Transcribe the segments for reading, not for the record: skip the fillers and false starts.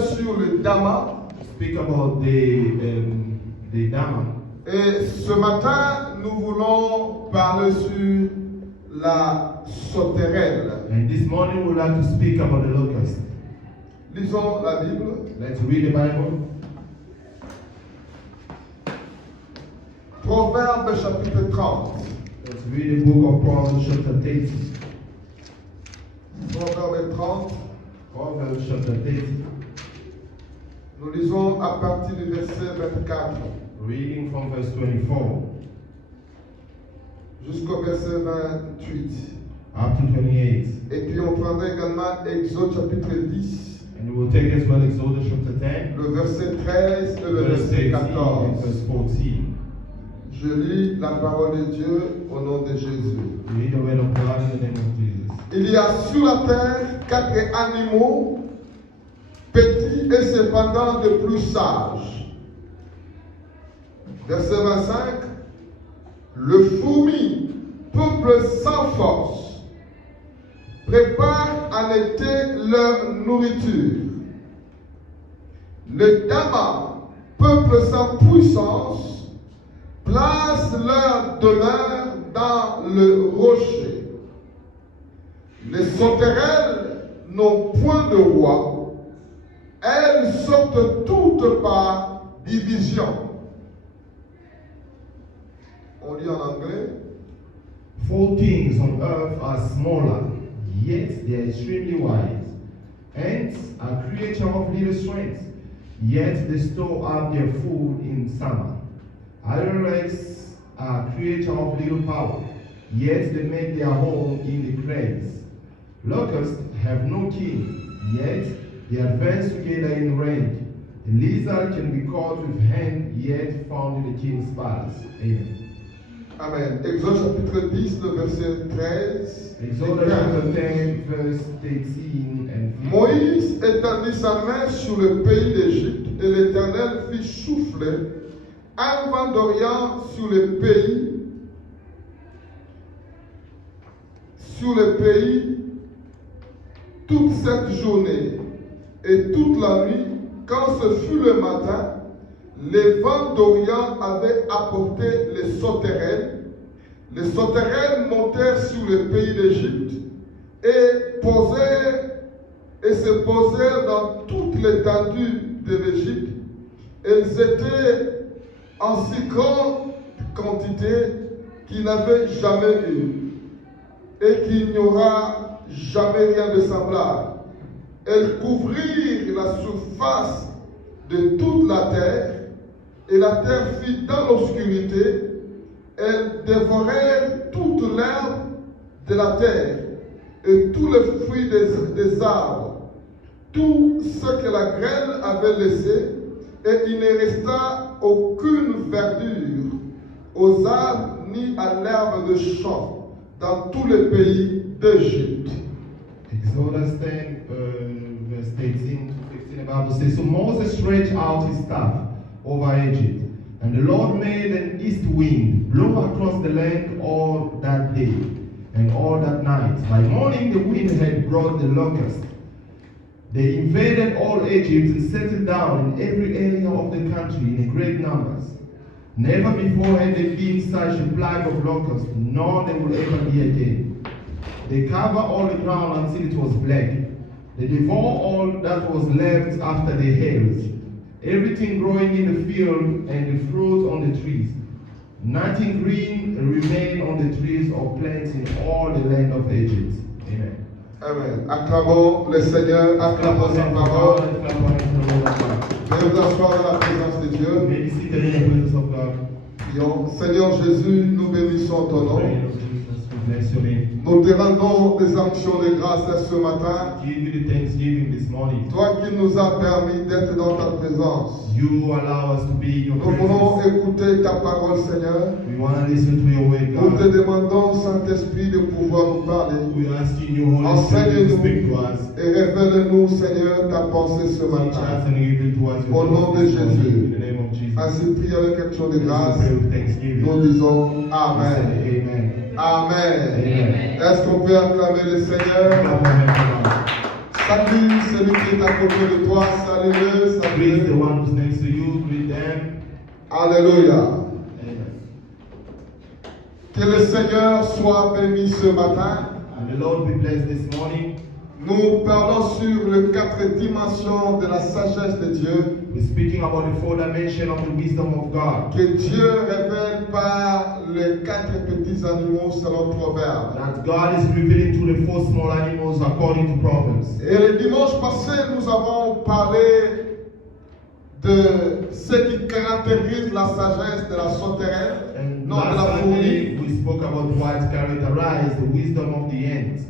sur le Dhamma. Speak about the Dhamma. Et ce matin, nous voulons parler sur la sauterelle. And this morning we'd like to speak about the locust. Lisons la Bible. Let's read the Bible. Proverbe chapitre 30. Let's read the book of Proverbs chapter 30. Proverbe 30. Proverbs chapter 30. Nous lisons à partir du verset 24 Reading from verse 24 jusqu'au verset 28. up to 28. Et puis on prendra également Exode chapitre 10, And we will take as well Exodus chapter 10, le verset 13 et le verse verset 16 and 14. verse 14. Je lis la parole de Dieu au nom de Jésus. Read the word of God in the name of Jesus. Il y a sur la terre 4 animaux, petits et cependant de plus sages. Verset 25. Le fourmi, peuple sans force, prépare en été leur nourriture. Le Dhamma, peuple sans puissance, place leur demeure dans le rocher. Les sauterelles n'ont point de roi, elles sortent toutes par division. On lit en anglais. 4 things on earth are smaller, yet they are extremely wise. Ants are creatures of little strength, yet they store up their food in summer. Ironworks are creatures of little power, yet they make their home in the crags. Locusts have no king, yet they advance together in range. The lizard can be caught with hand, yet found in the king's palace. Amen. Amen. Exode chapitre 10, le verset 13. Exodus chapter 10, verse 13 and 15. Moïse étendit sa main sur le pays d'Égypte et l'Éternel fit souffler un vent d'Orient sur le pays toute cette journée et toute la nuit. Quand ce fut le matin, les vents d'Orient avaient apporté les sauterelles. Les sauterelles montèrent sur le pays d'Égypte et se posèrent dans toute l'étendue de l'Égypte. Elles étaient en si grande quantité qu'il n'avait jamais eu et qu'il n'y aura jamais rien de semblable. Elles couvrirent la surface de toute la terre, et la terre fut dans l'obscurité. Elles dévorèrent toute l'herbe de la terre et tous les fruits des arbres, tout ce que la grêle avait laissé, et il ne resta aucune verdure aux arbres ni à l'herbe de champ dans tout le pays d'Égypte. Exodus 10, verse 18 to 15, the Bible says, So Moses stretched out his staff over Egypt, and the Lord made an east wind blow across the land all that day and all that night. By morning the wind had brought the locust. They invaded all Egypt and settled down in every area of the country in great numbers. Never before had there been such a plague of locusts, nor there will ever be again. They cover all the ground until it was black. They devour all that was left after the hails, everything growing in the field and the fruit on the trees. Nothing green remained on the trees or plants in all the land of Egypt. Amen. Amen. Acclamons le Seigneur, acclamons sa parole. Venez vous asseoir dans la présence de Dieu. May be seated in the presence of God. Prions. Seigneur Jésus, nous bénissons ton nom. Pray, Lord Jesus, we bless your name. Nous te rendons des actions de grâce ce matin. Give you the thanksgiving this morning. Toi qui nous as permis d'être dans ta présence. You allow us to be in your Nous voulons presence. écouter ta parole, Seigneur. We want to listen to your word, Nous te God. demandons, Saint-Esprit, de pouvoir nous parler. We are asking you, Holy Spirit, to speak to us. Et révèle-nous, Seigneur, ta pensée ce Teach matin. us and reveal to us Au your nom de thoughts this morning. Jésus. In the name of Jesus. Ainsi, prie avec action de Let's grâce. pray with thanksgiving. Nous disons We say Amen. Amen. Amen. Amen. Est-ce qu'on peut acclamer le Seigneur? Clap our hands to God. Salue celui qui est à côté de toi. Salue-le. Greet the Salue-le. one who's next to you. Greet them. Alléluia. Amen. Que le Seigneur soit béni ce matin. And the Lord be blessed this morning. Nous parlons sur les 4 dimensions de la sagesse de Dieu We're speaking about the 4 dimensions of the wisdom of God. que Dieu révèle par les 4 petits animaux selon Proverbe. That God is revealing to the 4 small animals according to Proverbs. Et le dimanche passé, nous avons parlé de ce qui caractérise la sagesse de la sauterelle, And non de la last fourmi. Sunday we spoke about what characterized the wisdom of the ant.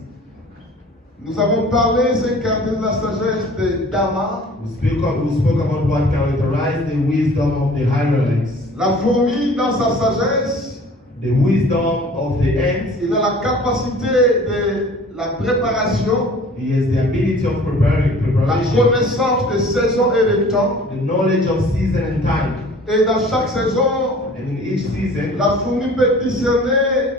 Nous avons parlé de ce qui caractérise la sagesse de Dama. We spoke about what characterized the wisdom of the hierarchs. La fourmi, dans sa sagesse, The wisdom of the ant, il a la capacité de la préparation, he has the ability of la preparation, connaissance des saisons et des temps. the knowledge of season and time. Et dans chaque saison, And in each season, la fourmi peut discerner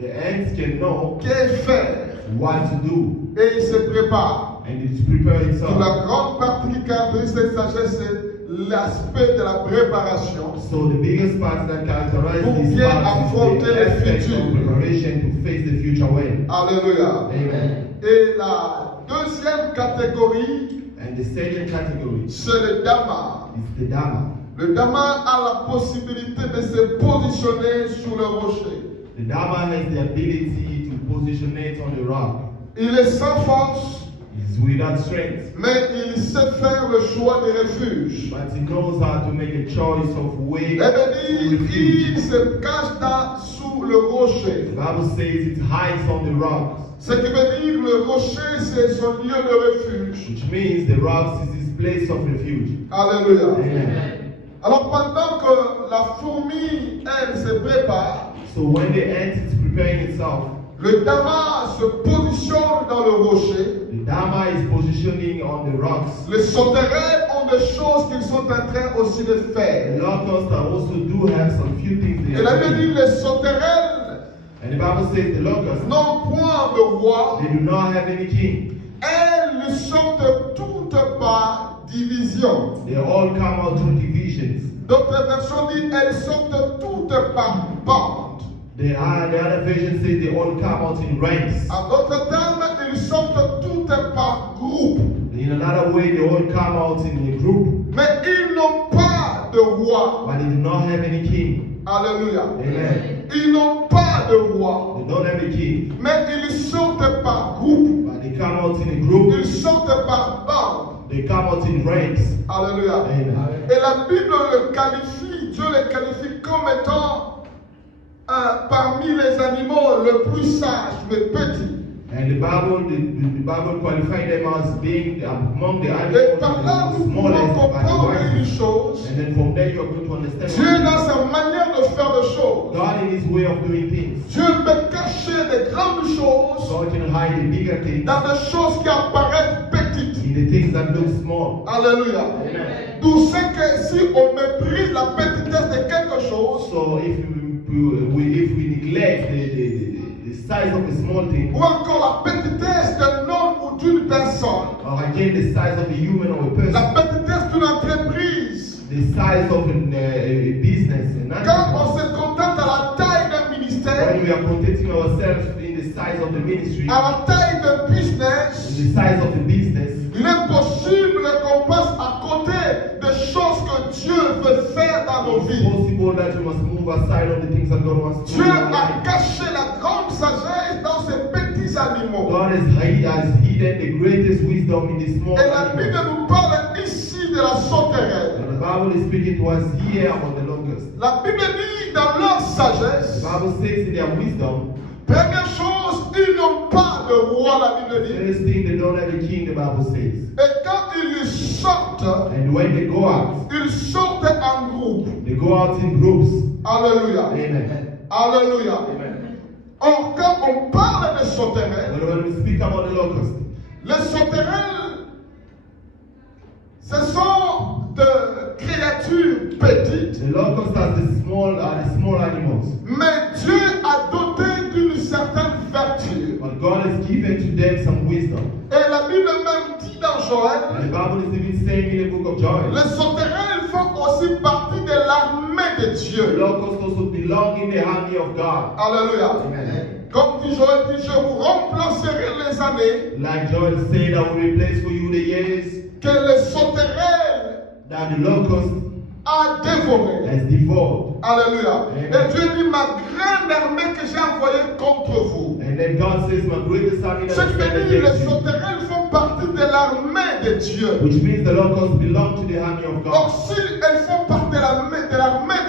the ants can know que faire what to do et il se prépare. and it's prepare Donc, itself. la grande partie qui caractérise cette sagesse, c'est l'aspect de la préparation. So the biggest part that characterizes Pour this bien part is affronter the le aspect futur. of preparation to face the future well. Alléluia. Amen. Et la deuxième catégorie, And the second category c'est le Dama. is the Dama. Le Dama a la possibilité de se positionner sur le rocher. The Dama has the ability to positionate on the rock. Il est sans force, He's without strength, mais il sait faire le choix des refuges. but he knows how to make a choice of way Eh to bien, il refuge. se cache sous le rocher. The Bible says it hides on the rocks, Ce qui veut dire le rocher, c'est son lieu de refuge. which means the rocks is his place of refuge. Alléluia. Amen. Alors pendant que la fourmi, elle, se prépare, So when the ant is preparing itself, le Dama se positionne dans le rocher. the Dama is positioning on the rocks. Les sauterelles ont des choses qu'ils sont en train aussi de The faire. locusts also do have some few things they Et la are Bible dit doing. les sauterelles And the Bible says the locusts, n'ont point de roi. they do not have any king. Elles sortent toutes par division. They all come out through divisions. D'autres versions disent elles sortent toutes par bande. The other version says they all come out in ranks. En d'autres termes, ils sortent toutes par groupe. In another way, they all come out in a group, Mais ils n'ont pas de roi. but they do not have any king. Alléluia. Amen. Ils n'ont pas de roi. They don't have a king, Mais ils sortent par groupe. but they come out in a group. Ils sortent par bande. They come out in ranks. Alléluia. Amen. Et la Bible le qualifie, Dieu le qualifie comme étant parmi les animaux le plus sage, mais petit. And the Bible qualified them as being among the Et par là, animals nous the pouvons smallest but comprendre the une wisest. chose. And then from there you are going to understand Dieu, dans sa manière de faire les choses, God in His way of doing things. Dieu peut cacher des grandes choses God can hide the bigger things dans des choses qui apparaissent petites. in the things that look small. Alléluia. Amen. D'où c'est que si on méprise la petitesse de quelque chose, So if we neglect the size of a small thing, ou encore la petitesse d'un homme ou d'une personne, or again the size of a human or a la person, petitesse d'une entreprise, the size of a business, quand on se contente à la taille d'un ministère, when we are contenting ourselves in the size of the ministry, à la taille d'un in business, the size of the business, il est possible qu'on passe à côté des choses que Dieu veut faire dans nos it's vies. possible that we must move aside on the things that God wants to do. Dieu in our a life. caché la grande sagesse dans ces petits animaux. God has hidden the greatest wisdom in the small Et la Bible animals. nous parle ici de la sauterelle. And the Bible is speaking to us here about the locusts. La Bible dit dans leur The sagesse, Bible says in their wisdom, première chose, ils n'ont pas de roi, la Bible dit. first thing, they don't have a king, the Bible says. Et quand ils sortent, And when they go out, ils sortent en groupe. they go out in groups. Alléluia. Amen. Alléluia. Amen. Or, quand on parle de sauterelles, But when we speak about the locusts, les sauterelles, ce sont des créatures petites, the locusts are the small animals. mais Dieu a doté d'une certaine vertu. But God has given to them some wisdom. Et la Bible Joël, The Bible is even saying in the book of Joel, les sauterelles font aussi partie de l'armée de the Dieu. locusts also belong in the army of God. Alléluia. Amen. Comme dit Joël, dit, je vous remplacerai les années Like Joel said, I will replace for you the years que les sauterelles that the locust a dévorées. has devoured. Alléluia. Amen. Et Dieu dit, ma grande armée que j'ai envoyée contre vous. And then God says, my greatest army Ce that qui is veut sent dire, les against you. sauterelles font partie de l'armée de Dieu. Which means the locusts belong to the army of Donc, God. si elles font partie de l'armée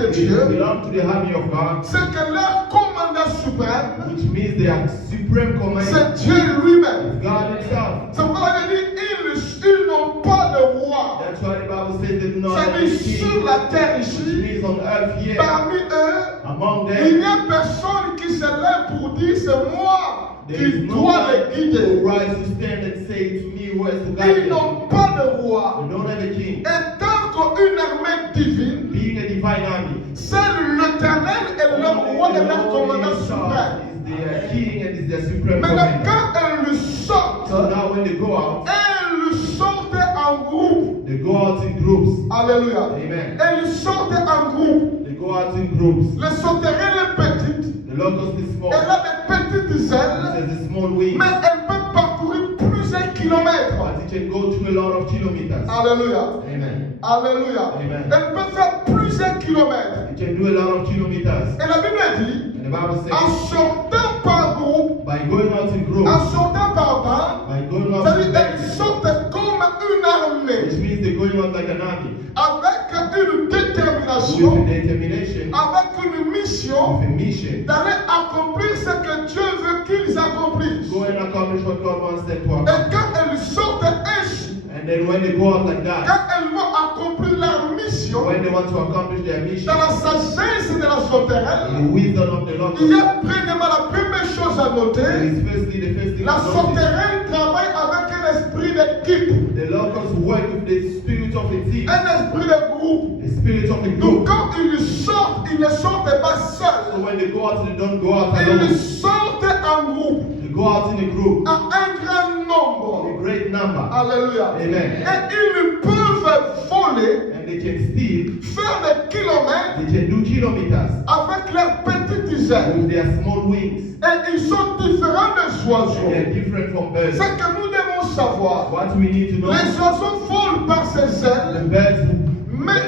de They Dieu, belong to the army of God, c'est que leur commandant suprême, which means they are supreme commander, c'est Dieu lui-même. God himself. C'est pourquoi il dit, ils n'ont pas de roi. That's why the Bible says they do not Ça have dit, a sur king, la terre which ici, means on earth here. parmi eux, Among il n'y them, a personne qui se lève pour dire, c'est moi there qui is no dois one les who guider. rise to stand and say to me, who has to guide Ils them. n'ont pas de roi. They don't have a king. Et tant qu'une armée divine, Being a divine army, seul l'Éternel est leur roi et leur commandant suprême. is their king and is their supreme Maintenant, commander. quand elles le sortent, So now when they go out, elles le sortent en groupe. they go out in groups. Alléluia. Amen. Elles le sortent en groupe. They go out in groups. Les sauterelles est petite. The locust is small. Elle a des petites It ailes, has a small wing, mais elle peut parcourir plusieurs kilomètres. but it can go through a lot of kilometers. Alléluia. Amen. Alléluia. Amen. Elle peut faire plusieurs kilomètres. It can do a lot of kilometers. Et la Bible dit, And the Bible en says, sortant par groupe, by going out in en groups, sortant par bande, by going out c'est-à-dire in elles bands, sortent comme une armée, which means they're going out like an army, avec une with détermination, a determination, avec une mission with a mission, d'aller accomplir ce que Dieu veut qu'ils accomplissent. go and accomplish what God wants them to Et accomplish. quand elles sortent ainsi, And then when they go out like that, quand elles vont accomplir leur mission, when they want to accomplish their mission, dans la sagesse de la sauterelle, the wisdom of the il y locust, a premièrement la première chose à there noter. is firstly the first thing La to notice. sauterelle travaille avec un esprit d'équipe, The locusts work with the spirit of a team, un esprit de groupe. the spirit of a Donc group. quand ils sortent, ils ne sortent pas So seuls. when they go out, they don't go out Ils alone. sortent en groupe, They go out in a group, à un grand nombre. a great number, Alléluia. Amen. Et ils peuvent voler, and they can steal. faire des kilomètres They can do kilometers avec leurs petites ailes. with their small wings. Et ils sont différents des They are oiseaux. different from birds. Ce que nous devons savoir, What we need to know, les oiseaux volent par ses the ailes, birds mais,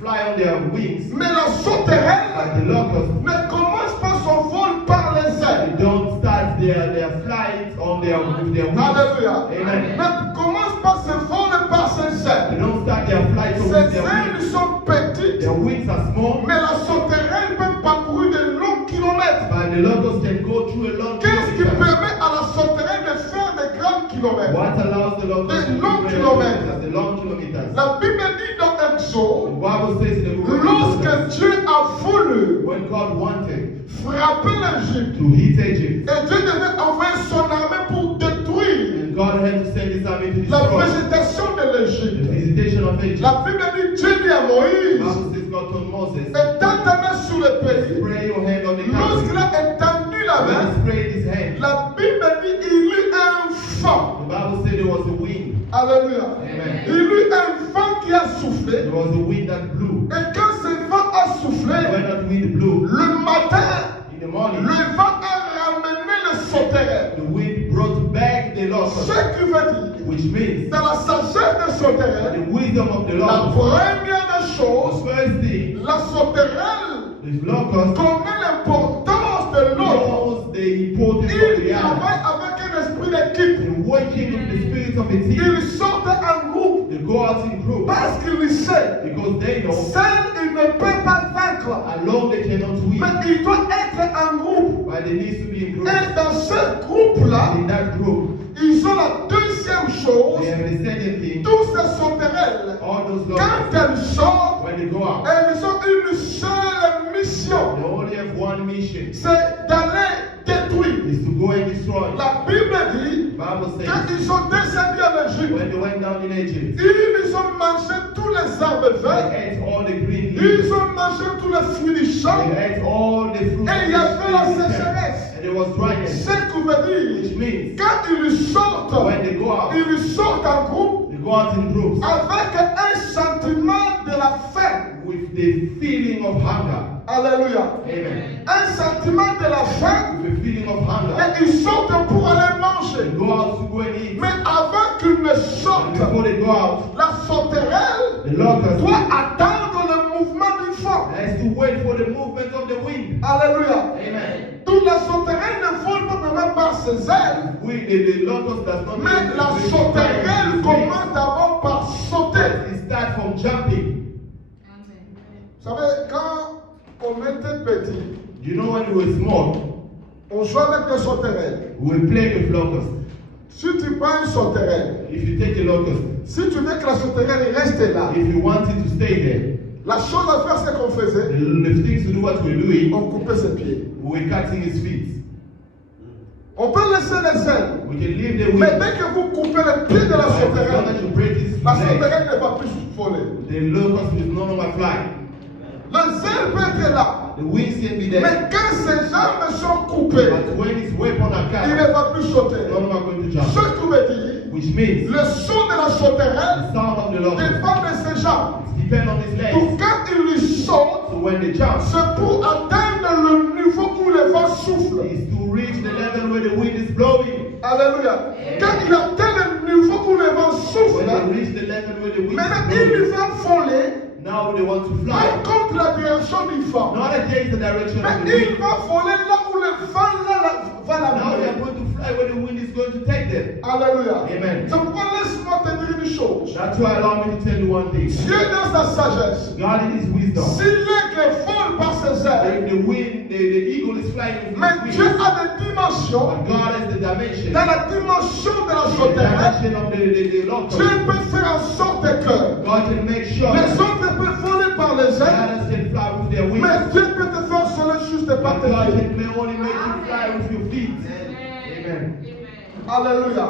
fly on their wings, mais la sauterelle but the locust, ne commence pas son vol par les ailes. they don't start their flight on with their wings. Alléluia. Amen. Ne commence pas ce vol par ses They ailes. don't start their flight with Ses their ailes wings. sont petites, Their wings are small, mais la sauterelle peut parcourir de longs kilomètres. but the locust can go through a long Qu'est-ce qui kilometer. permet à la sauterelle de faire de grands kilomètres? What allows the locust Des to longs do kilomètres. the long kilometers? La Bible dit dans The Exode, Bible says in the book of lorsque Exodus, Dieu a voulu when God wanted frapper l'Égypte, to hit Egypt, et Dieu devait envoyer son armée pour détruire and God had to send his army to la destroy végétation de the l'Égypte. visitation of Egypt. La Bible dit, Dieu dit à The Moïse, Bible says God told Moses, étends ta main sur le pays. spray your hand on the Lorsqu'il country. a étendu la When main, he sprayed his hand, la Bible dit, il eut un vent. the Bible said there was a wind. Alléluia. Amen. Il eut un vent qui a soufflé. There was a wind that blew. Et quand ce vent a soufflé, When that wind blew, le matin, in the morning, le vent a ramené le sauterelle. the wind brought back the Ce locust, qui veut dire, which means dans la sagesse de the sauterelle, wisdom of the la locust. première des The choses, first thing, la sauterelle the locust connaît l'importance de l'autre. knows the importance of Il the other. travaille avec un esprit d'équipe. They're working in the spirit of a team. Il sort en groupe They go out in groups parce qu'il sait, because they know seul il ne peut pas vaincre, alone they cannot win, mais il doit être en groupe. but they need to be in groups. Et dans ce groupe-là, In that group, ils ont la deuxième chose, they have the second thing. tous ces sauterelles, All those quand locusts, elles sortent, when they go out, elles ont une seule mission, they only have one mission: c'est d'aller détruire. is to go and destroy. La Bible dit, The Bible quand says ils sont descendus en Égypte, when they went down in Egypt, ils ont mangé tous les arbres they verts, ate all the green leaves, ils ont mangé tous les fruits du champ, they ate all the fruit. et il y avait la And sécheresse. there there was dryness. Ce qui veut Which dire, means quand ils sortent, when they go out en groupe in groups avec un sentiment de la faim. with the feeling of hunger. Alléluia. Amen. Un sentiment de la faim. With the feeling of hunger. Et ils sortent pour aller manger. They go out to go and eat. Mais avant qu'ils ne And sortent, before they go out, la sauterelle the locust doit attendre le mouvement du vent. has to wait for the movement of the wind. Alléluia. Amen. Donc la sauterelle ne vole pas vraiment par ses ailes, The locust does not mais la sauterelle commence d'abord par sauter. It starts from jumping. Vous savez, quand on était petit, You know when we were small, on jouait avec les sauterelles. we would play with locusts. Si tu prends une sauterelle, If you take a locust, si tu veux que la sauterelle reste là, if you want it to stay there, la chose à faire, c'est qu'on faisait, the things to do what we're doing, on coupait ses pieds. we're cutting his feet. On peut laisser les ailes, We can leave the mais wing. dès que vous coupez les pieds de la As long sauterelle, as you break his la leg, sauterelle ne va plus voler. the locust will no longer fly. Les ailes peuvent être là, The wings can be there. mais quand ces jambes sont coupées, But when his weapon are il cut, ne va plus sauter. it's no longer going to Ce jump. qui veut dire, Which means le son de la sauterelle the sound of the locust dépend de ses jambes. depends on his Donc legs. quand il lui saute, So when they jump, c'est pour atteindre le niveau où le vent souffle. is to reach the level where the wind is blowing. Alléluia. Quand il atteint le niveau où le vent souffle, When they reach the level where the wind maintenant is il lui blowing, va voler, now they want to pas fly. contre la direction du vent. Not against the direction Mais of the il wind. va voler là où le vent va Now they are l'amener. going to fly where the wind is going to take them. Alléluia. Amen. C'est pourquoi laisse-moi te dire une chose. That's why allow me to tell you one thing. Dieu dans sa sagesse, God in his wisdom, si l'aigle vole par ses ailes, if the wind, the eagle is flying with mais his Dieu wings, a des dimensions. but God has the dimension. Dans la dimension de la The sauterelle, dimension of the locust. Dieu peut faire en sorte que God can make sure les that autres peuvent voler par les ailes, others can fly with their wings. mais Dieu peut te faire voler juste par But tes God pieds. can only make you fly with your feet. Amen. Alléluia.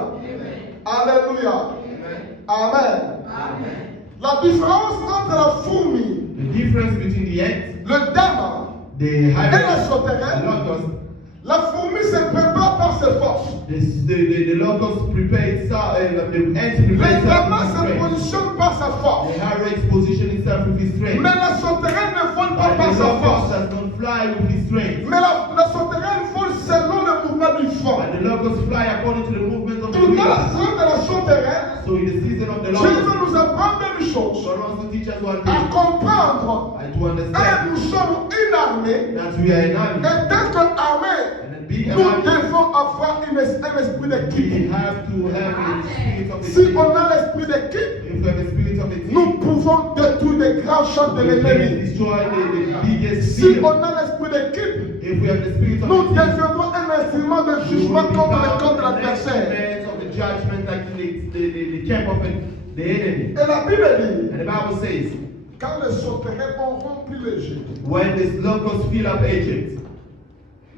Alléluia. Amen. La différence entre la fourmi, The difference between the ant, le dama the et la hybrid, sauterelle, the locust, la fourmi se prépare par ses forces. the locust prepared itself, the ant Le prepared dama itself se with his strength. positionne par sa force. The hyrax position itself with his strength. Mais la sauterelle ne vole pas But par the sa locust force. does not fly with his strength. Mais la sauterelle vole selon le mouvement du vent. But the locust fly according to the movement of the Tout dans la wind. saison de la sauterelle, So in the season of the Dieu locust, veut nous apprendre une chose. God wants to teach us one À thing, comprendre. and to Et understand nous sommes une armée. that we are an army. Et d'être armée, And that being an nous army, devons avoir un esprit we d'équipe. have to have the spirit of a Si team. on a l'esprit d'équipe, If we have the spirit of a team, nous pouvons détruire des grands champs de we can l'ennemi. destroy the biggest Si fear. on a l'esprit d'équipe, If we have the spirit of nous a team, deviendrons un instrument de we jugement will contre le become camp de an l'adversaire. instrument of the judgment against the camp of the enemy. Et la Bible dit, And the Bible says, quand les sauterelles ont rempli l'Égypte, when this locust fill up Egypt,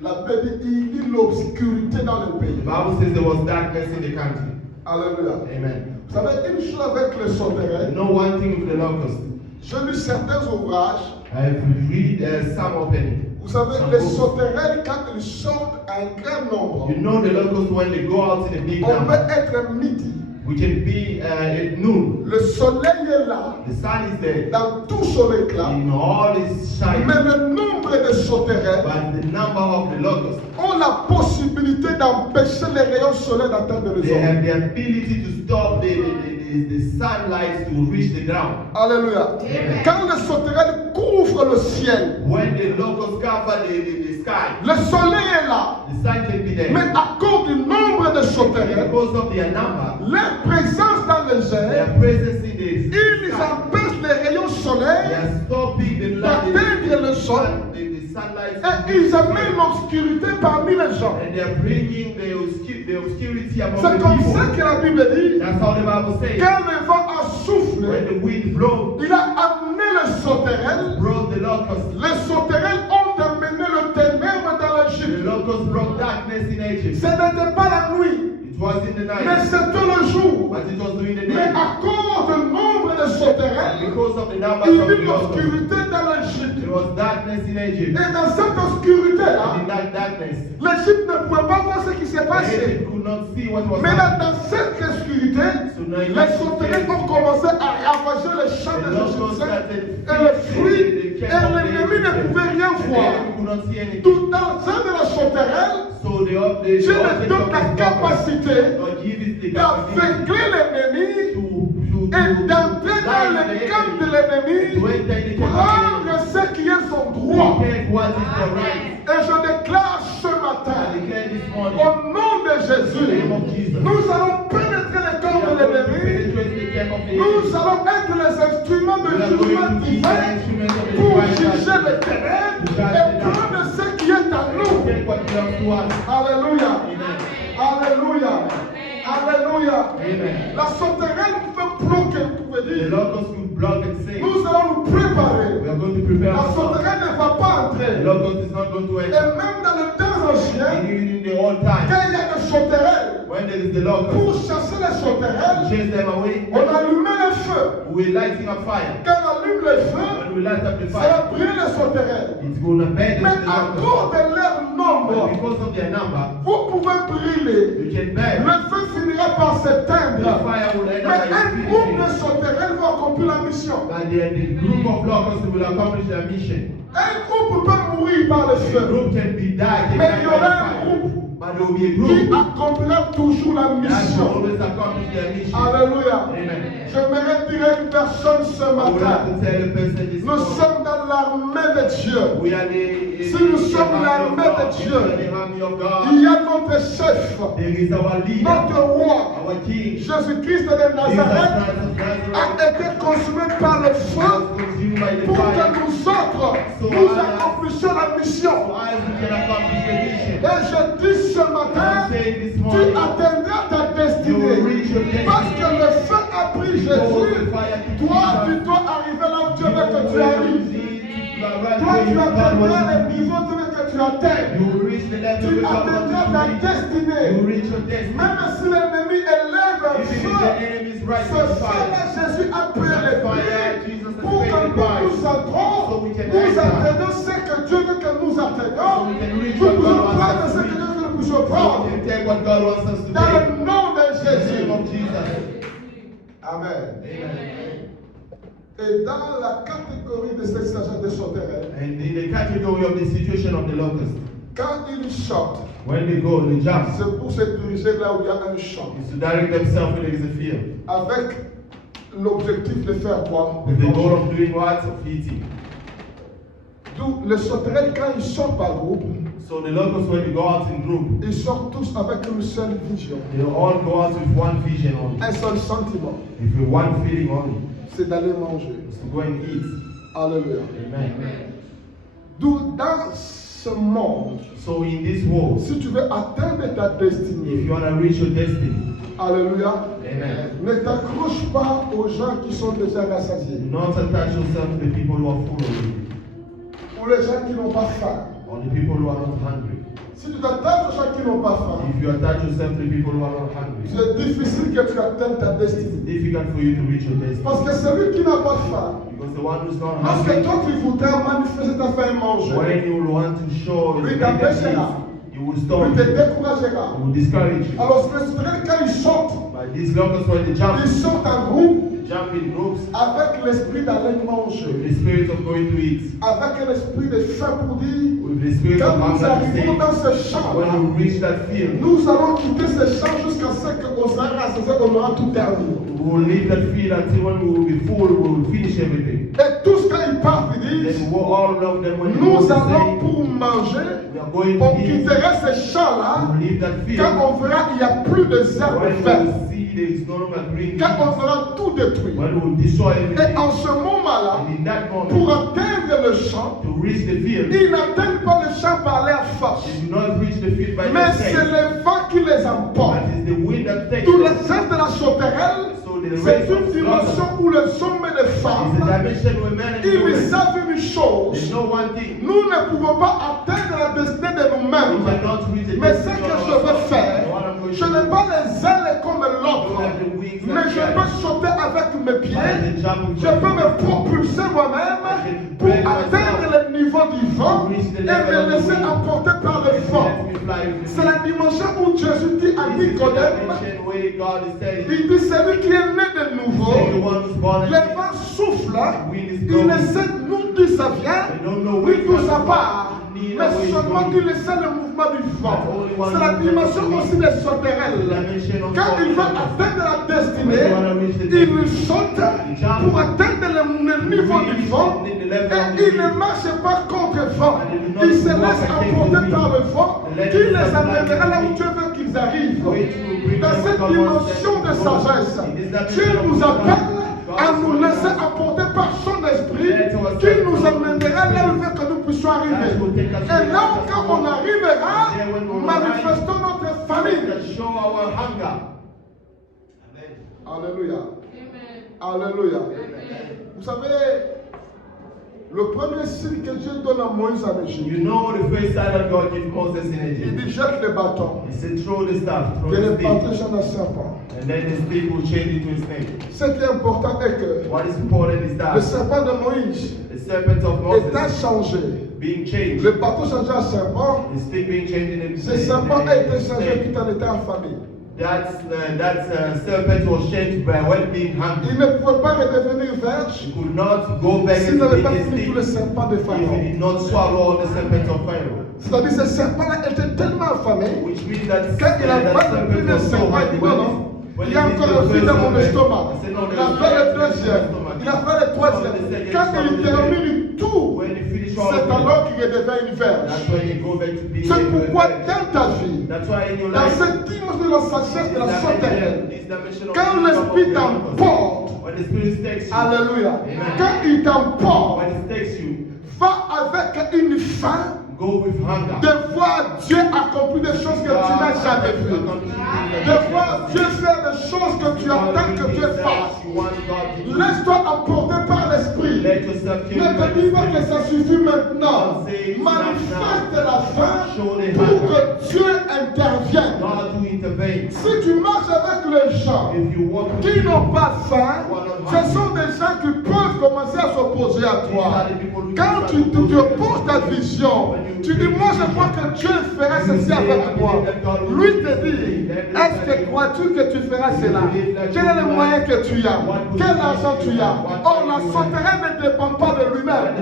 la Bible dit, il y a l'obscurité dans le the pays. Bible says there was darkness in the country. Alléluia. Amen. Vous savez, une chose avec les You sauterelles, know one thing with the locust, j'ai lu certains ouvrages. I've read some opening. Vous savez, Some les books. sauterelles, quand ils sortent à un grand nombre, You know the locusts when they go out in a big on peut number. être midi. We can be at noon. Le soleil est là, The sun is there dans tout son éclat. in all its shine. Mais le nombre de sauterelles But the number of the locusts, ont la possibilité d'empêcher les rayons solaires d'atteindre les they have hommes. the ability to stop the sunlight to reach the ground. Alléluia. Amen. Quand les sauterelles couvrent le ciel, When the locusts cover the sky, le soleil est là. the sun can be there. Mais à cause du nombre de sauterelles, Because of their number, leur présence dans les airs, their presence in the ils sky, empêchent les rayons they solaires are stopping the light, d'atteindre le sol. the sunlight. Et ils amènent l'obscurité parmi les gens. And they are bringing the obscurity among C'est the comme people. ça que la Bible dit, That's how the Bible says. quand le vent a soufflé, When the wind blows, il a amené les sauterelles. brought the locusts. Les sauterelles ont amené le ténèbre dans The l'Égypte. locusts brought darkness in Egypt. Ce n'était pas la nuit, It was in the mais night, c'était le jour. but it was during the Mais day. à cause du nombre de But sauterelles, Because of the il numbers y of eut the locusts, l'obscurité dans l'Égypte. there was darkness in Egypt. Et dans cette obscurité-là, And in that darkness, l'Égypte ne pouvait pas voir ce qui s'est passé. Egypt could not see what was Mais là, happening. dans cette obscurité, les sauterelles ont commencé à ravager les champs The des locusts Égyptiens started et les fruits, et l'ennemi ne pouvait rien and the voir. enemy could not see anything. Tout dans un de la sauterelle, So Dieu leur donne la capacité God give us the capacity d'aveugler l'ennemi to et d'entrer dans le camp de l'ennemi, prendre ce qui est son droit. take what is the right. Et je déclare ce I matin, declare this morning, au nom de Jésus, nous allons pénétrer le camp de l'ennemi. Nous allons être les instruments de jugement divin pour juger les ténèbres et prendre ce qui est à nous. take what belongs to us. Alléluia. Alléluia. Alléluia. Amen. La sauterelle peut bloquer, vous pouvez The dire. locusts could block and say, Nous allons nous préparer. we are going to prepare La ourselves. sauterelle ne va pas The entrer. locust is not going to Et enter. même dans le temps ancien, Even in the old time, quand il y a des sauterelles, when there is the locust, pour chasser les sauterelles, chase them away, on allumait le feu. we lighting a fire. Quand on allume le feu, When we light up the ça fire, va brûler les sauterelles. it's going to burn Mais the à locust. cause de leur But nombre, because of their number, vous pouvez brûler. you can burn. Le feu finira par The s'éteindre. fire will end Mais up by un groupe de finishing. sauterelles va accomplir la mission. But the group of locusts will accomplish their mission. Un groupe peut mourir par le The feu, group can be died, mais can il y die by aura un fire. groupe But there will be a qui group accomplira toujours la that will mission. always accomplish their mission. Alléluia. Amen. J'aimerais dire à une personne ce I would matin, like to tell a person this nous morning, sommes dans l'armée de Dieu. we are the Si nous sommes army of l'armée de God. Dieu, We are the army of God. Il y a notre chef, There is our leader, notre roi, our king. Jésus-Christ de Jesus Nazareth, Christ of Nazareth a été consumé par le feu was consumed by the pour que fire. nous autres, nous accomplissions la mission. So as we can accomplish the mission. Et je dis ce I'm matin, saying this tu morning, atteindras ta you will destinée. reach your destiny. Parce que le feu a pris Jésus. Toi, tu dois arriver là où Dieu veut que tu arrives. Toi, tu atteindras les niveaux que tu atteins. You will reach the level Tu of atteindras ta God. You will destinée. reach your destiny. Même si l'ennemi élève un Even if the feu, enemy is right ce to feu-là, fire, Jésus a payé le prix pour que nous entrons, nous atteignons ce que Dieu veut que nous atteignions. Nous pouvons prendre ce que Dieu veut que nous puissions so prendre. we can take what God wants us to Dans take. le nom de In the Jésus. name of Jesus. Amen. Amen. Et dans la catégorie de cette sagesse de sauterelles, And in the category of the situation of the locust, quand ils sortent, when they go, they jump. c'est pour se diriger là où il y a un champ. Is to direct themselves when there is a field. Avec l'objectif de faire quoi? With the goal of doing what? Of eating. D'où les sauterelles, quand ils sortent par groupe, So the locusts, when they go out in group, ils sortent tous avec une seule vision, they all go out with one vision only. un seul sentiment, With one feeling only. c'est d'aller manger. Is to go and eat. Alléluia. Amen. D'où dans ce monde, So in this world, si tu veux atteindre ta if destinée, you want to reach your destiny, Alléluia, amen, ne t'accroche pas aux gens qui sont déjà rassasiés, do not attach yourself to the people who are full already, ou les gens qui n'ont pas faim. or the people who are not hungry. Si tu t'attaches aux gens qui n'ont pas faim, If you attach yourself to the people who are not hungry, c'est difficile que tu atteignes ta it's destinée. difficult for you to reach your destiny. Parce que celui qui n'a pas faim, Because the one who's not lorsque hungry, toi tu voudras manifester ta faim et manger, when you will want to show lui the great t'empêchera, deeds, you will lui stop te you, découragera. it will discourage you. Alors les sauterelles, quand ils sortent, But these locusts, when they jump, ils sortent en groupe jump in groups avec l'esprit d'aller manger, with the spirit of going to eat, avec un esprit de faim pour dire, with the spirit quand of nous hunger to arrivons say, dans ce champ-là, when you reach that field, nous allons quitter ce champ jusqu'à ce qu'on sera rassasié, on aura tout terminé. we will leave that field until when we will be full, we will finish everything. Et tous quand ils partent, ils disent, Then all of them, when you nous go to allons say, pour manger, we are going on to eat, quitterait ce we champ-là, will leave that quand field. on verra qu'il n'y a plus de herbes When we vertes, will see there is no longer green quand on leaves, aura tout détruit. when we will destroy Et everything, en ce moment-là, and in that pour moment, atteindre le champ, to reach the field, ils n'atteignent pas le champ par leur force, they do not reach the field by mais c'est themselves. le vent qui les emporte. That is the wind that takes Tout le them. sens de la sauterelle, So the c'est race une of dimension slaughter où les hommes et les is a femmes, dimension where man and ils woman, savent une they chose. know one thing. Nous ne pouvons pas atteindre la destinée de We nous-mêmes. cannot reach the Mais ce destiny que of je veux ourselves. faire, What I'm Je n'ai pas les ailes comme l'autre, mais je peux sauter avec mes pieds. Je peux me propulser moi-même pour atteindre le niveau du vent et me laisser emporter par le vent. C'est la dimension où Jésus dit à Nicodème, il dit celui qui est né de nouveau, le vent souffle, il ne sait d'où ça vient, ni d'où ça part. Mais seulement il sait le mouvement du vent. C'est la dimension aussi des sauterelles. Quand il va atteindre la destinée, il saute pour atteindre le niveau du vent et il ne marche pas contre le vent. Il se laisse emporter par le vent qui les amènera là où Dieu veut qu'ils arrivent. Dans cette dimension de sagesse, Dieu nous appelle à nous laisser emporter par son esprit qui nous amènera là où il veut que nous puissions arriver. Et là où quand on arrivera, manifestons notre famille. Alléluia. Alléluia. Vous savez, le premier signe que Dieu donne à Moïse en Égypte, You know the first sign that God gave Moses in il Egypt. dit jette le bâton. He said throw the staff, throw Que the le stick. bâton soit un serpent. And then the stick will change into a snake. Ce qui est important est que What is important is le that serpent de Moïse the serpent of étant Moses changé, being changed, le bâton changé en serpent, the stick being changed into ce serpent a été changé snake. tout en étant en famille. That serpent was changed by when being Il hungry. ne pouvait pas redevenir verge He could not go back s'il into n'avait being pas a fini tous les stick serpents de if he Pharaon. did not swallow all the serpents of Pharaoh. C'est-à-dire ce serpent-là était tellement affamé, Which means that quand il a that fait le serpent premier was so serpent, il hungry. dit non, non, il y a encore un fil dans mon estomac. Il a fait le deuxième, il a fait le troisième. Quand il termine tout, When he finished all c'est of it, alors qu'il devient une verge. that's when you go back to being C'est a pourquoi verge. dans ta vie, That's why in your dans life, cette dimension de la sagesse de la sauterelle, this dimension of quand the l'esprit power of the t'emporte, when the spirit takes you, alléluia, Amen. quand il t'emporte, when it takes you, va avec une faim go with hunger. de voir Dieu accomplir des choses que tu n'as jamais vues. De voir Dieu faire des choses que tu attends que Dieu fasse. Laisse-toi emporter par l'esprit. Let yourself Ne te dis pas que ça suffit maintenant. Manifeste la faim pour que Dieu intervienne. God to intervene. Si tu marches avec les gens If you walk with qui n'ont people, pas faim, ce sont des gens qui peuvent commencer à s'opposer à toi. Quand tu opposes ta vision, tu dis, moi je crois que Dieu fera ceci avec moi. Lui te dit, est-ce que crois-tu que tu feras cela? Quel est le moyen que tu as? Quel argent tu as? Or, la sauterelle ne dépend pas de lui-même.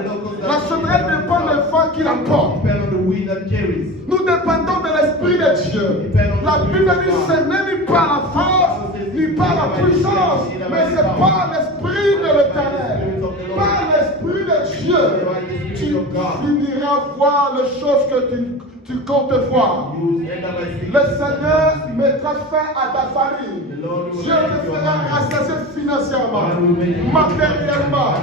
La sauterelle dépend du vent qu'il emporte. depend on the wind that carries. Nous dépendons de l'Esprit de Dieu. La Bible dit, ce n'est ni par la force, ni par la puissance, mais c'est par l'Esprit de l'Éternel. Par l'Esprit de Dieu, tu finiras voir les choses que tu comptes voir. You end up by seeing Le Seigneur mettra fin à ta famille. Dieu te fera rassasier financièrement, matériellement,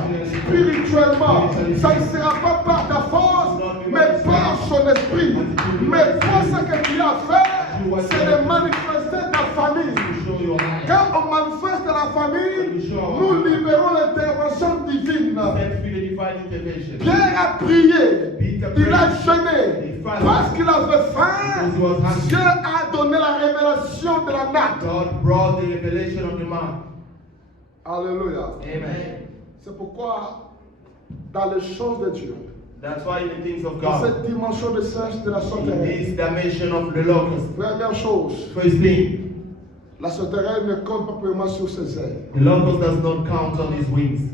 spirituellement. Ça ne sera pas par ta force, mais par son esprit. Mais toi, ce que tu as à faire, c'est de manifester ta famille. show your hand. Quand on manifeste la famille, nous libérons l'intervention divine. Set free the divine intervention. Pierre a prié, il a jeûné, parce qu'il avait faim. Dieu a donné la révélation de la natte. God brought the revelation of the man. Alléluia. Amen. C'est pourquoi, dans les choses de Dieu, That's why in the things of dans God, cette dimension de sèche de la in sauterelle, this dimension of the locust, première chose, first thing, la sauterelle ne compte pas purement sur ses ailes. the locust does not count on his wings.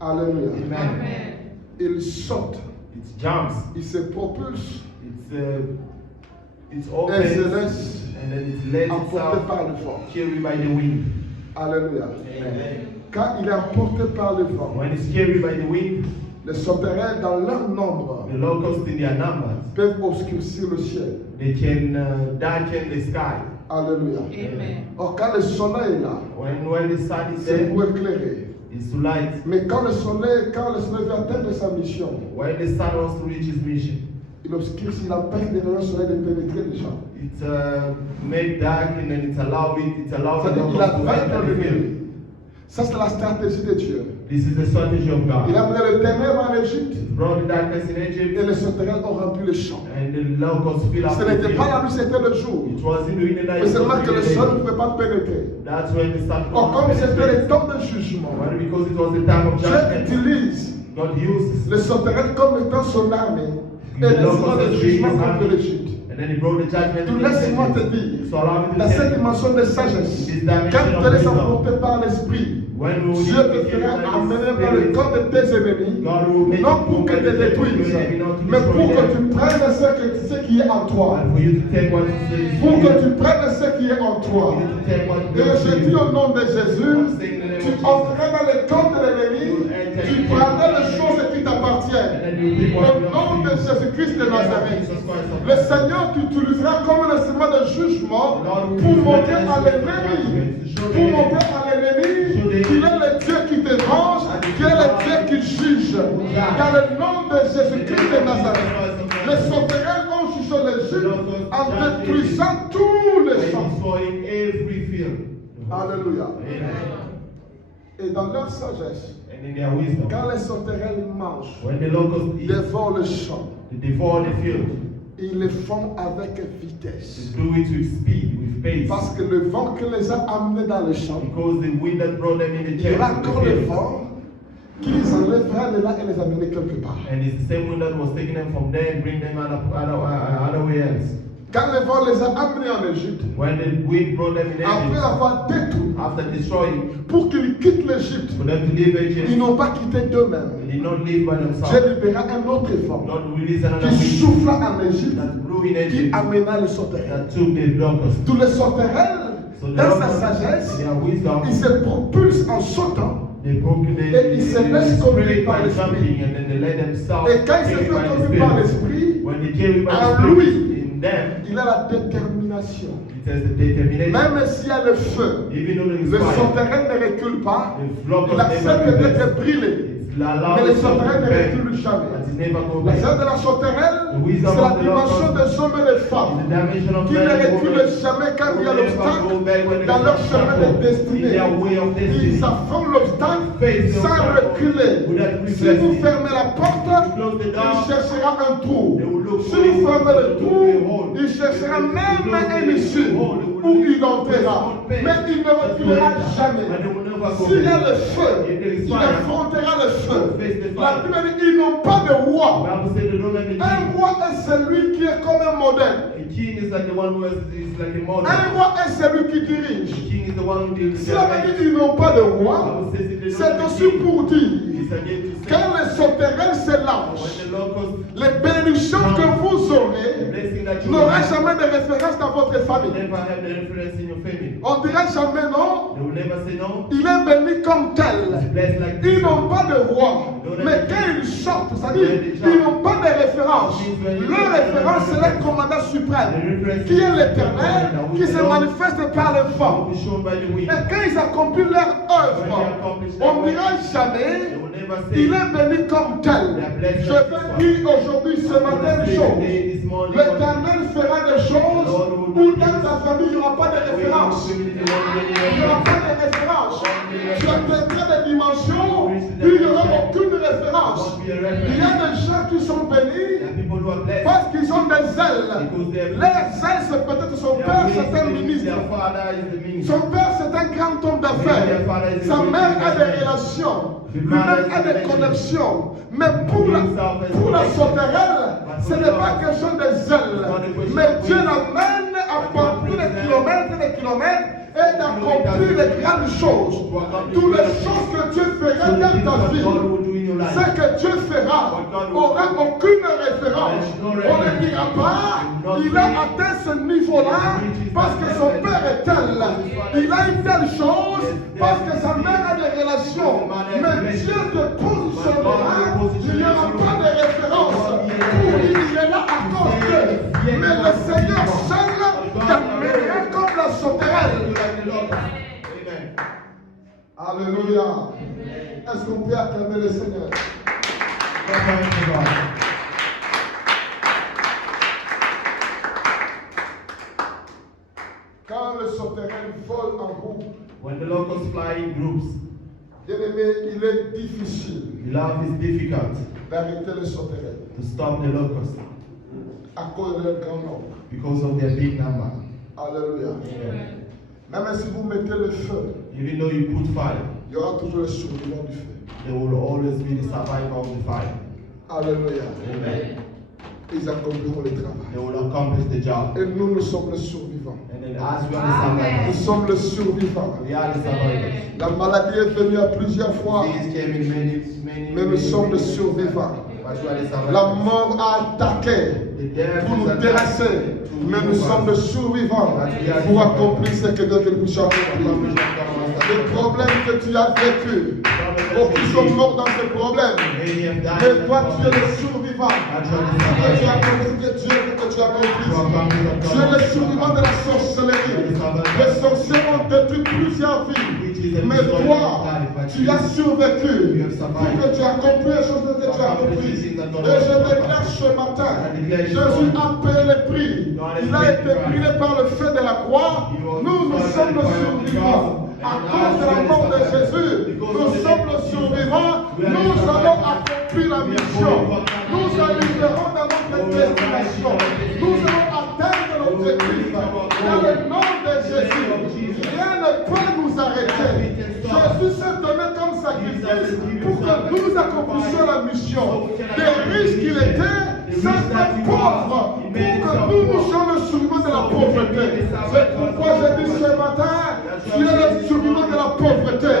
Alléluia. Amen. Il saute, It jumps. il se propulse It's et open se laisse and then it lets emporter itself par le vent. carried by the wind. Alléluia. Amen. Quand il est emporté par le vent, When it's carried by the wind, les sauterelles, dans leur nombre, the locusts in their numbers, peuvent obscurcir le ciel. they can darken the sky. Alléluia. Amen. Or, quand le soleil est là, When the sun is c'est there, pour éclairer. it's to light. Mais quand le soleil veut atteindre sa mission, When the sun wants to reach his mission, il obscurcit, il empêche les rayons du soleil de pénétrer les gens. it make dark and then it allows the C'est-à-dire qu'il locust to affecte enter the l'ennemi. field. Ça, c'est la stratégie de Dieu. This is the strategy of Il God. a amené le ténèbre en Égypte He brought the darkness in et Egypt, les sauterelles ont rempli le champ. and the locusts fill up Ce the n'était pas field. la nuit, c'était le jour. It was in the night. Mais seulement que le sol ne That's pouvait pas pénétrer. when the sun Or comme c'était le temps de jugement, Well, because it was the time of Dieu judgment, utilise God uses. les sauterelles comme étant son armée et les locusts de jugement contre l'Égypte. And then he brought the judgment. Tout laisse-moi te dire, So allow me to dans tell cette you, dimension de sagesse, this dimension quand of tu es wisdom, emporté par l'esprit, when we Dieu te fera amener dans le corps de tes ennemis, God will make non pour que te détruisent, mais pour que tu prennes ce qui est en toi, and for you to take what is pour que tu prennes ce qui est en toi. for you to take what Et je dis au nom de Jésus, I'm saying in the name tu of entrerais dans le corps de l'ennemi, tu prendrais les choses qui t'appartiennent. And then you take what Au nom de Jésus-Christ de Nazareth, le Seigneur t'utilisera comme un instrument de jugement pour montrer à l'ennemi, qu'il est le Dieu qui te venge, qu'il est le Dieu qui juge. Dans le nom de Jésus-Christ de Nazareth, les sauterelles ont jugé l'Égypte en détruisant tous les champs. destroying every field. Alléluia. Amen. Et dans leur sagesse, And in their wisdom, quand les sauterelles mangent, when the locusts eat, dévorent le champ, they devour the field. ils le font avec They vitesse. do it with speed, with pace. Parce que le vent qui les a amenés dans le champ, Because the wind that brought them in the il y aura camp, encore le vent qui les enlèvera de là et les amènera quelque part. and it's the same wind that was taking them from there and bring them other way else. Quand le vent les a amenés en Égypte, When the wind brought them in après Egypt, avoir détruit, after destroying, pour qu'ils quittent l'Égypte, for them to leave ils Egypt, n'ont pas quitté d'eux-mêmes. they did not live by Dieu themselves. libéra un autre vent God released another qui wind souffla en Égypte, that blew in qui Egypt, amena les sauterelles. that took the locusts. Tous les sauterelles, So the dans sa locusts, sagesse, their wisdom, ils se propulsent en sautant. they broke Et ils se laissent conduire spirit par by l'esprit. jumping, and then they let themselves Et quand ils se carried font by the conduire par spirit. l'esprit, When they carried by en the spirit, lui, in them, il a la détermination. it has the determination. Même s'il y a le feu, Even though there is le fire, sauterelle ne recule pas. the locusts Il accepte never d'être reverse. brûlé. It's allowed Mais les itself to sauterelles ne burn, reculent jamais. but it never go La back. zone de la sauterelle, The wisdom c'est la of the dimension Lord des hommes et des It's femmes the dimension of qui ne man and reculent woman. jamais quand il y a Who never go l'obstacle back when dans there leur is chemin de obstacle destinée. in their way of destiny. Ils affrontent l'obstacle Face the sans obstacle reculer. without Si regressing. vous fermez la porte, Close the il door. cherchera un trou. They will look Si for vous it. fermez le They will trou, look for a hole. il cherchera They will même look for une issue a hole. They will où look il for entrera. a hole. Mais il ne reculera jamais. And they will never go S'il y a back. le feu, If there is il fire, affrontera le feu. face the La fire. Bible dit ils n'ont pas de The roi. Bible said they don't have a Un king. roi est celui qui est comme un modèle. A king is like the one who is like a model. Un roi est celui qui A dirige. king is the one who deals with Si la their Bible dit ils n'ont pas de The roi, Bible says if they don't c'est have a aussi king, pour dire it's again to say, quand les sauterelles se lancent, when the locusts, les bénédictions que vous the aurez blessing that you n'aura have, jamais de référence dans votre will famille. never have the influence in your family. On dira jamais non, They will never say no. il est béni comme tel. It's blessed like Ils this. n'ont pas de roi. Mais quand ils sortent, c'est-à-dire, ils n'ont pas de référence. Leur référence, c'est le commandant suprême, qui est l'éternel, qui se manifeste par le vent. Will be shown by the wind. Et quand ils accomplissent leur œuvre, on ne dira jamais, They will never il say, est béni comme tel. Je veux dire aujourd'hui, ce matin, une chose. this morning, L'éternel fera des choses où dans ta famille, il n'y aura pas de référence. Il n'y aura pas de référence. Tu atteindras des dimensions où il n'y aura aucune référence. Il y a des gens qui sont bénis people who are blessed parce qu'ils ont des ailes. because they have Leurs ailes, c'est peut-être son père, c'est un ministre. Their father is the minister. Son père, c'est un grand homme d'affaires. Sa mère a des relations. Lui-même a des connexions. Mais pour la sauterelle, ce n'est pas question des ailes. Mais Dieu l'amène à parcourir des kilomètres et des kilomètres et d'accomplir les grandes choses. Toutes les choses que Dieu fera dans ta vie, ce que Dieu fera n'aura aucune référence. On ne dira pas, il a atteint ce niveau-là parce que son père est tel. Il a une telle chose parce que sa mère a des relations. Mais Dieu te positionnera, il n'y aura pas de référence. Pour lui, il est là à cause d'eux. Mais le Seigneur seul t'amènera comme la sauterelle. Amen. Alléluia. Est-ce qu'on peut acclamer le Seigneur? Quand le sauterelle vole en groupe, When the locusts fly in groups, Bien-aimé, il est difficile Beloved, it's difficult d'arrêter les sauterelles to stop the locusts à cause de leur grand nombre. because of their big number. Alléluia. Amen. Même si vous mettez le feu, Even though you put fire, il y aura toujours les survivants du feu. there will always be the survivor of the fire. Alléluia. Amen. Ils accompliront le travail. They will accomplish the job. Et nous, nous sommes les survivants. And then as we are the Nous survivors, sommes les survivants. we are the survivors. La maladie est venue à plusieurs fois, These came in many, mais nous sommes les survivants. but we are the survivors. La mort a attaqué The death pour is nous terrasser, mais nous sommes les survivants pour accomplir ce que Dieu veut nous accomplir. Les problèmes que tu as vécus, beaucoup sont morts dans ces problèmes, mais toi tu es le survivant. Que tu as compris que Dieu veut que tu accomplisses. Tu es le survivant de la sorcellerie. Les sorciers ont détruit plusieurs vies, mais toi, tu as survécu pour que tu accomplisses les choses que tu as accomplisses. Et je déclare ce matin, Jésus a payé le prix. Il a été brûlé par le feu de la croix. Nous sommes le survivants. À cause de la mort de Jésus, nous sommes le survivants. Nous allons accomplir la mission. Nous arriverons dans notre destination. Nous allons atteindre l'objectif. Dans le nom de Jésus, rien ne peut nous arrêter. Jésus s'est donné comme sacrifice pour que nous accomplissions la mission. Les riches qu'il était, s'est fait pauvre pour que nous soyons le survivant de la pauvreté. C'est pourquoi je dis ce matin, tu es le survivant de la pauvreté.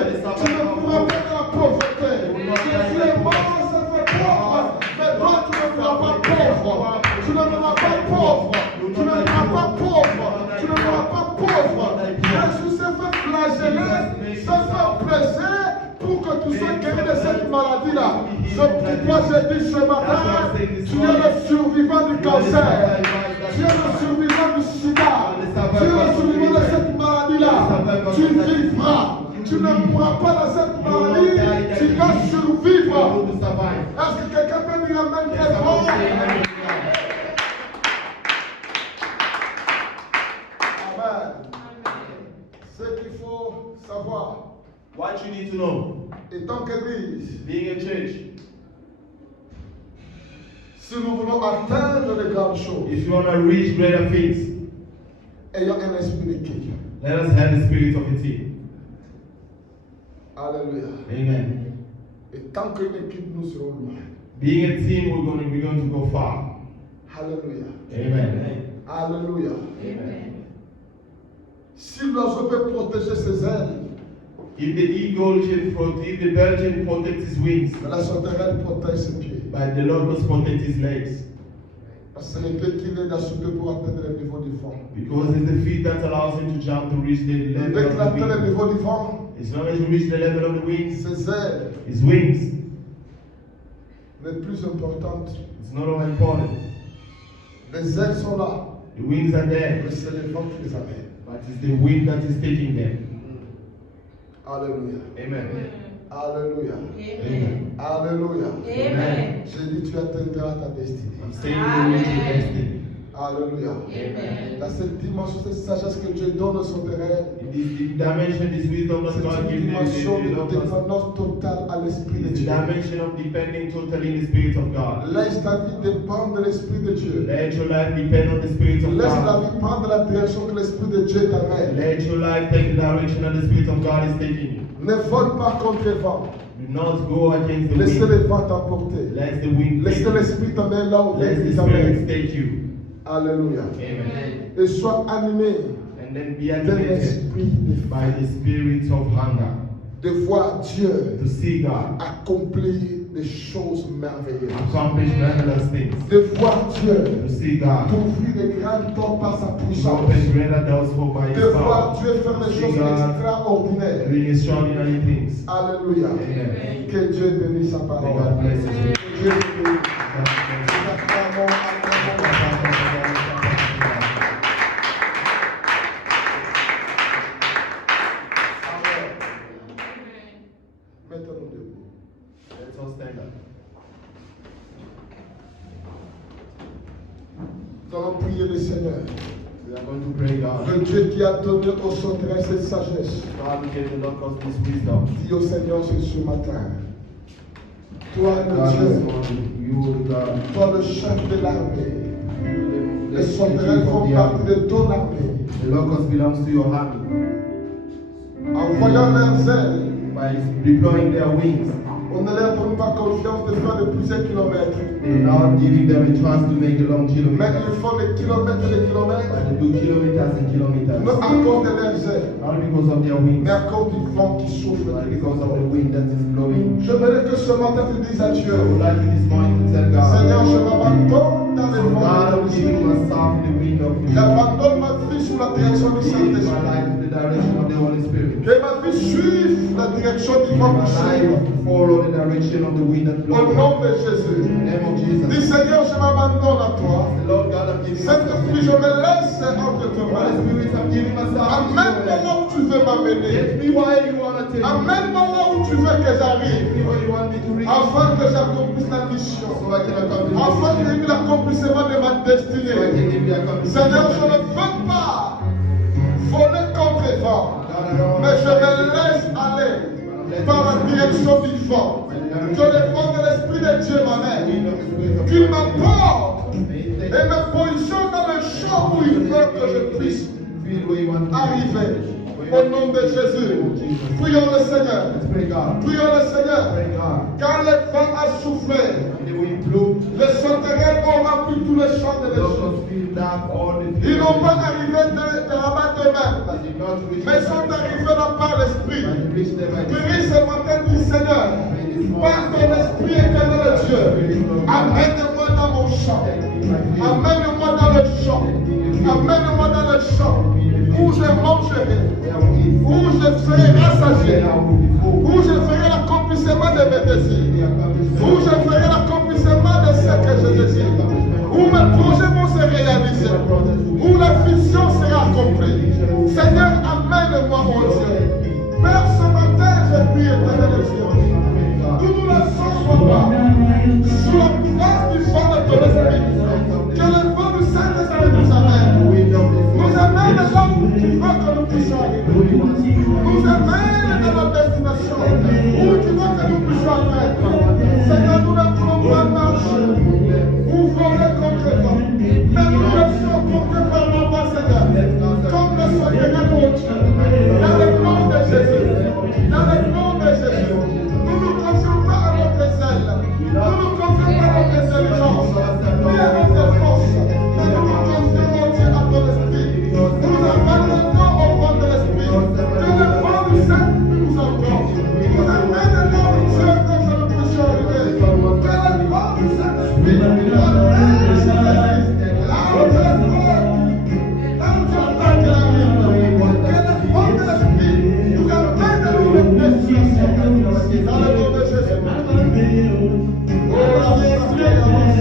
Tu ne pourras pas de la pauvreté. Jésus est mort, s'est fait pauvre. Mais toi, tu ne seras pas pauvre. Tu ne seras pas pauvre. Tu ne seras pas pauvre. Tu ne seras pas pauvre. Jésus s'est fait flageller, s'est fait presser pour que tu sois guéri de cette maladie-là. C'est pourquoi je dis ce matin, tu es le survivant du cancer. Tu es le survivant du sida. Tu es le survivant de cette maladie-là. Tu vivras. Tu ne mourras pas dans cette maladie. Tu vas survivre. Est-ce que quelqu'un peut dire Amen très fort? Amen. Ce qu'il faut savoir, What you need to know, étant qu'Église, being a church, si nous voulons atteindre les grandes choses, if you want to reach greater things, ayant un esprit d'équipe. let us have the spirit of a team. Alléluia. Amen. Et tant qu'une équipe, nous serons loin. Being a team, we're going to go far. Alléluia. Amen. Alléluia. Amen. Si l'oiseau peut protéger ses ailes, If the eagle if the bird can protect his wings, mais la sauterelle protège ses pieds. but the Lord must protect his legs. Parce que c'est les pieds qui l'aident à soulever pour atteindre le niveau du vent. Because it's the feet that allows him to jump to reach the level Dès of qu'il the atteint le wings. niveau du vent, As long as you reach the level of the wings, ses ailes his wings, les plus importantes. it's not all important. Les ailes sont là, The wings are there, mais c'est le vent qui les amène. but it's the wind that is taking them. Alléluia. Amen. Alléluia. Amen. Alléluia. Amen. J'ai dit, tu atteindras ta destinée. I'm saying you reach your destiny. Alléluia. Amen. Dans cette dimension, cette sagesse que Dieu donne au son terrain, In this dimension, this wisdom that c'est God une gives dimension the de Lord, dépendance totale à l'Esprit de it's the Dieu. dimension of depending totally in the Spirit of God. Laisse ta vie dépendre de l'Esprit de Dieu. Let your life depend on the Spirit of Laisse la God. vie prendre la direction que l'Esprit de Dieu t'amène. Let your life take the direction that the Spirit of God is taking you. Ne vole pas contre le vent. Do not go against the Laissez wind. le vent t'emporter. Let the wind take Laissez you. l'Esprit t'emmener là où Let the il Spirit t'amène. take you. Alléluia. Amen. Et sois animé And then be d'un animated esprit de by the spirit of hunger de voir Dieu to see God accomplir des choses merveilleuses. accomplish marvelous things. De voir Dieu To see God t'ouvrir des grandes portes par sa puissance. open greater doors for by De His voir power. Dieu faire des See choses God extraordinaires. doing extraordinary things. Alléluia. Amen. Que Dieu bénisse sa May parole. God bless you. Que Dieu bénisse. Acclamons, acclamons. Amen. Mettons-nous debout. Let's all stand up. Nous allons prier le Seigneur. We are going to pray God. Le Dieu qui a donné au sauterelles cette sagesse, God who gave the locusts this wisdom. dis au Seigneur ce matin, toi le God, this Dieu, morning, you, God, toi le chef de l'armée, les the sauterelles chief of font the partie army. de ton armée. The locust belongs to your army. En voyant leurs ailes, By deploying their wings, on ne leur donne pas confiance de faire de plusieurs kilomètres, they're not giving them a chance to make a long mais kilometer. ils font des kilomètres et des kilomètres, But they do kilometers and kilometers. non à cause de leurs ailes, Not because of their wings, mais à cause du vent qui souffle. but because of the wind that is blowing. Je voudrais que ce matin tu dises à Dieu, I would like you this morning to tell Seigneur, God, je m'abandonne dans les vents God, de I'm ton giving esprit. myself in the wind of you. J'abandonne ma vie sous la direction du Give my Saint-Esprit. life in the direction of the Holy Spirit. Que ma vie suive la direction du vent My qui life souffle. to follow the direction of the wind that Au blows. nom de In Jésus. the name of Jesus. Dis Seigneur, je m'abandonne à toi. The Lord God, I'm giving Saint-Esprit, je myself. me laisse entre tes Holy mains. Spirit, I'm giving myself. Amène-moi là où tu veux m'amener. Get me where you want to take me. Amène-moi là où tu veux que Take j'arrive. me where you want me to reach. Afin que j'accomplisse la mission. So I can accomplish Afin the qu'il y ait mission. l'accomplissement de ma So I destinée. can give you accomplishment. Seigneur, je ne veux pas voler contre les vents. Mais je me laisse aller par la direction du vent. Que le vent de l'Esprit de Dieu m'amène. Qu'il m'apporte et me positionne dans le champ où il veut que je puisse arriver. Au nom de Jésus. Prions le Seigneur. Prions le Seigneur. Quand le vent a soufflé, les sauterelles ont rempli tout le champ de l'Égypte. Ils n'ont pas arrivé de là-bas d'eux-mêmes, mais ils sont arrivés là par l'Esprit. Prie ce matin, dis Seigneur, par ton Esprit éternel Dieu, amène-moi dans mon champ. Amène-moi dans le champ. Amène-moi dans le champ où je mangerai, où je serai rassasié, où je ferai l'accomplissement de mes désirs, où je ferai l'accomplissement de ce que je désire, où mes projets vont se réaliser, où la vision sera accomplie. Seigneur, amène-moi, mon Dieu. Père, ce matin, je prie, éternel Dieu. Nous nous laissons, Papa, sous la grâce du vent de ton esprit. Que le vent du Saint-Esprit nous amène. Nous amène là où tu veux que nous puissions arriver. Nous amène dans notre destination. Où tu veux que nous puissions atteindre. Seigneur, nous ne voulons pas marcher ou voler contre le vent. Mais nous nous laissons porter par la voix, Seigneur. Comme le sauterelles, mon Dieu. Dans le nom de Jésus. Dans le nom de Jésus. Nous ne nous confions pas à notre zèle. Nous ne nous confions pas à notre intelligence. Ni à notre force. Mais nous nous confions, mon Dieu, à ton esprit. Nous abandonnons au vent de l'esprit. Que le vent du Saint-Esprit nous emporte. Nous amène là où Dieu veut que nous puissions arriver. Que le vent du Saint-Esprit nous amène, Jésus. Là où tu es fort. Là où tu entends qu'il arrive. Que le vent de l'esprit nous amène à notre destination. Dans le nom de Jésus. Oh, la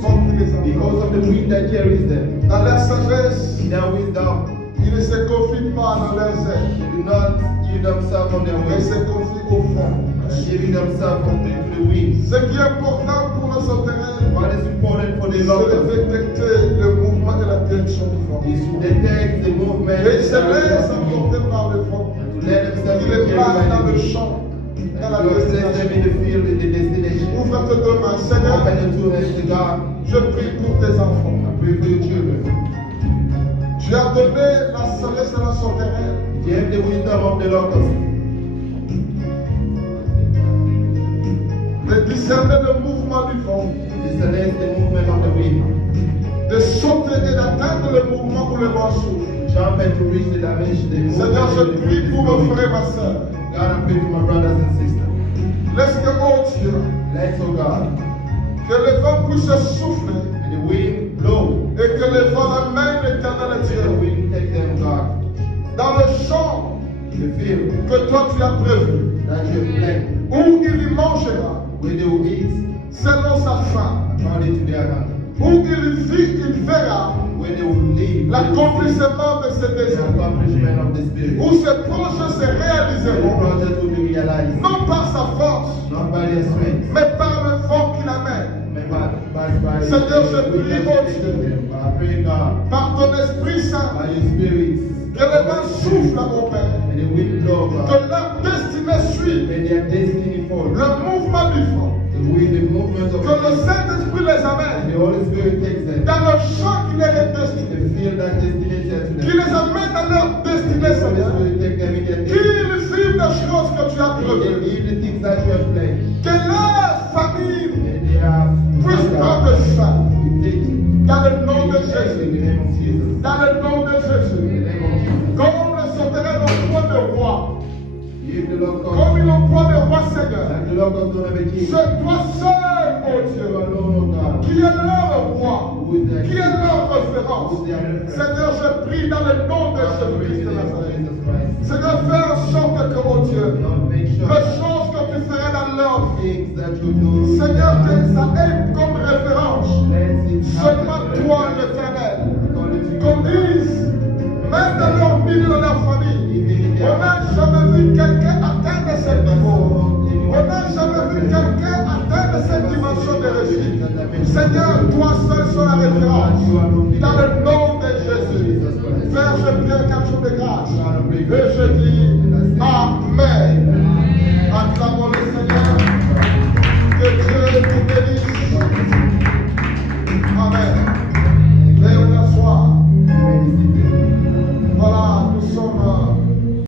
vent qui les because emporte. of the wind that carries them. Dans leur sagesse, In their wisdom, ils ne se confient pas dans leurs ailes, they do not give themselves on their mais way, se confient au vent. and giving themselves to the wind. Ce qui est important pour nos sauterelles, What is important for the c'est de locusts détecter le mouvement et la direction du vent. is to detect the movement Et ils se and laissent emporter par le vent. to let themselves Qui be les carried passe dans by le the wind. champ, dans la And to access them destination. in the field, in the destination. Ouvre tes deux mains, Seigneur, Open the two hands to God. je prie pour tes enfants. I pray for your children. Tu as donné la sagesse à la sauterelle. You have the wisdom of the locust. De discerner le mouvement du vent, Discerneth the movement of the wind. de sauter et d'atteindre le mouvement où le vent souffle. Jump and to reach the dimension. The Seigneur, movement je of the prie wind is pour mon going. frère et ma soeur. God, I pray for my brothers and sisters. Laisse que, oh Dieu, Let, oh God, que le vent puisse souffler and the wind blow. et que le vent, la main éternelle de Let the Dieu, wind take them, God. dans le champ The field que toi tu as prévu, that you have planned, où il y mangera where they will eat selon sa faim, according to their hunger, où il verra where they will live, l'accomplissement de ses the désirs, accomplishment of the Spirit. où ses projets se The réaliseront, project will be realized, non par sa force, not by their strength, mais par le vent qu'il amène, but by Seigneur, je the wind prie, that oh takes Dieu. them. But I pray, God, par ton Esprit Saint, by your Spirit, que le vent souffle à mon Père, and the wind blow, God, que leur destinée suive and their destiny fall. le mouvement du vent, The movement of que le the Saint-Esprit les and amène the Holy Spirit takes them. dans le champ qui leur est destiné, The field that destinated to qui them. les amène dans leur destinée, The Holy Seigneur, Spirit take them in their destiny. qu'ils vivent des choses que tu as They prévues, leave the things that you have planned. que leur famille And they are puisse prendre fin, taken. dans le nom de In Jésus, the name of Jesus. dans le nom de In the Jésus, name of Jesus. comme le sauterelles au point de roi, Give the Lord comme God. ils ont point de roi, Seigneur, Like the Lord God don't have a king. c'est toi seul, oh You Dieu, alone, oh God. qui est leur roi, Who is their qui est king? leur référence. Who is their reference? Seigneur, je prie dans le nom de God, we pray Jésus-Christ in de the name of Nazareth. Jesus Christ. Seigneur, fais en sorte que, oh Dieu, Lord, make les sure choses que tu ferais dans leur vie, things that you do. Seigneur, que ça ait comme référence Let it seulement happen. toi, l'Éternel. According to Qu'on your dise, même dans leur milieu, dans leur famille, Even in on their n'a jamais vu quelqu'un atteindre ce niveau. On n'a jamais vu quelqu'un atteindre cette dimension de réussite. Seigneur, toi seul sois la référence. Dans le nom de Jésus. Père, je prie un 4 jours de grâce. Et je dis